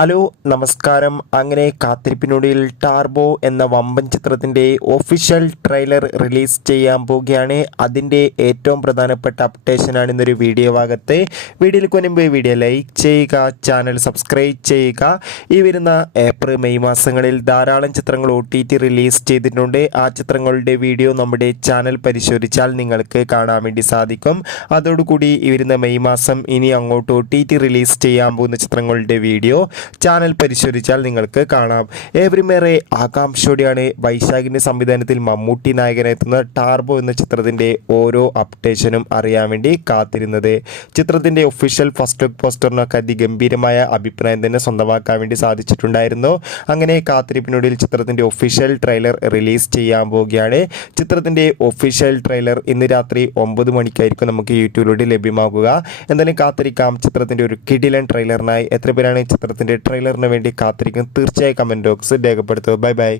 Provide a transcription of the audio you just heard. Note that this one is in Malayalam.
ഹലോ നമസ്കാരം. അങ്ങനെ കാത്തിരിപ്പിനൊടുവിൽ ടാർബോ എന്ന വമ്പൻ ചിത്രത്തിന്റെ ഒഫീഷ്യൽ ട്രെയിലർ റിലീസ് ചെയ്യാൻ പോവുകയാണ്. അതിന്റെ ഏറ്റവും പ്രധാനപ്പെട്ട അപ്ഡേഷനാണ് ഇന്നൊരു വീഡിയോ ഭാഗത്ത്. വീഡിയോയിൽ മുൻപ് വീഡിയോ ലൈക്ക് ചെയ്യുക ചാനൽ സബ്സ്ക്രൈബ് ചെയ്യുക. ഈ വരുന്ന ഏപ്രിൽ മെയ് മാസങ്ങളിൽ ധാരാളം ചിത്രങ്ങൾ ഒ റിലീസ് ചെയ്തിട്ടുണ്ട്. ആ ചിത്രങ്ങളുടെ വീഡിയോ നമ്മുടെ ചാനൽ പരിശോധിച്ചാൽ നിങ്ങൾക്ക് കാണാൻ വേണ്ടി സാധിക്കും. അതോടുകൂടി ഈ വരുന്ന മെയ് മാസം ഇനി അങ്ങോട്ട് ഒ റിലീസ് ചെയ്യാൻ പോകുന്ന ചിത്രങ്ങളുടെ വീഡിയോ ചാനൽ പരിശോധിച്ചാൽ നിങ്ങൾക്ക് കാണാം. ഏവരുമേറെ ആകാംക്ഷയോടെയാണ് വൈശാഖിന്റെ സംവിധാനത്തിൽ മമ്മൂട്ടി നായകനെത്തുന്ന ടാർബോ എന്ന ചിത്രത്തിന്റെ ഓരോ അപ്ഡേഷനും അറിയാൻ വേണ്ടി കാത്തിരുന്നത്. ചിത്രത്തിന്റെ ഒഫീഷ്യൽ ഫസ്റ്റ് ലുക്ക് പോസ്റ്ററിനൊക്കെ അതിഗംഭീരമായ അഭിപ്രായം തന്നെ സ്വന്തമാക്കാൻ വേണ്ടി സാധിച്ചിട്ടുണ്ടായിരുന്നു. അങ്ങനെ കാത്തിരിപ്പിനൊടുവിൽ ചിത്രത്തിന്റെ ഒഫീഷ്യൽ ട്രെയിലർ റിലീസ് ചെയ്യാൻ പോവുകയാണ്. ചിത്രത്തിന്റെ ഒഫീഷ്യൽ ട്രെയിലർ ഇന്ന് രാത്രി ഒമ്പത് മണിക്കായിരിക്കും നമുക്ക് യൂട്യൂബിലൂടെ ലഭ്യമാകുക. എന്തായാലും കാത്തിരിക്കാം. ചിത്രത്തിന്റെ ഒരു കിടിലൻ ട്രെയിലറിനായി എത്ര പേരാണ് ചിത്രത്തിന്റെ ട്രെയിലറിന് വേണ്ടി കാത്തിരിക്കും തീർച്ചയായും കമന്റ് ബോക്സ് രേഖപ്പെടുത്തുക. Bye bye